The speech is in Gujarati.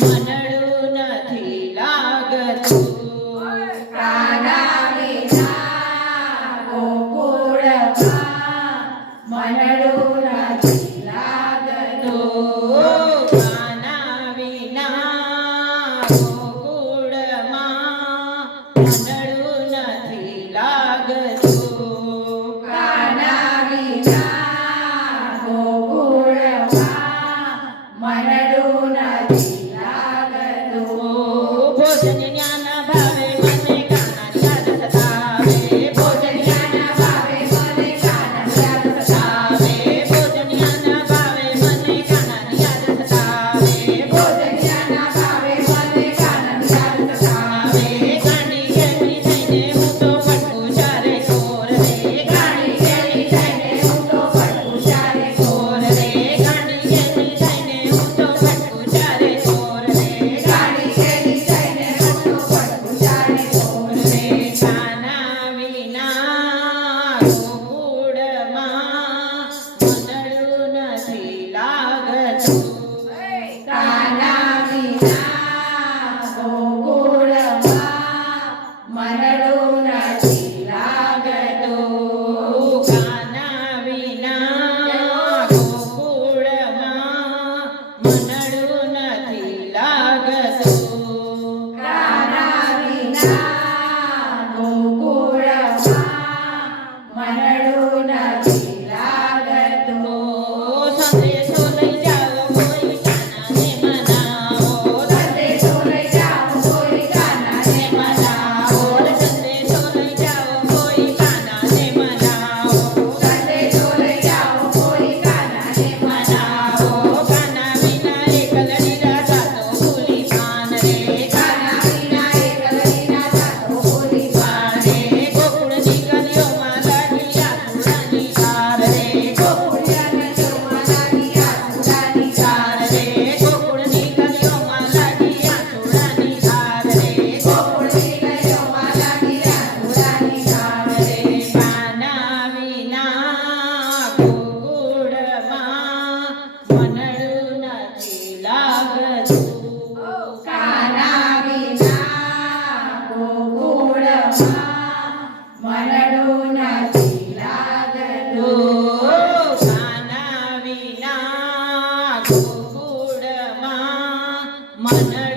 મનડું નથી લાગતું. કાના વિના mother.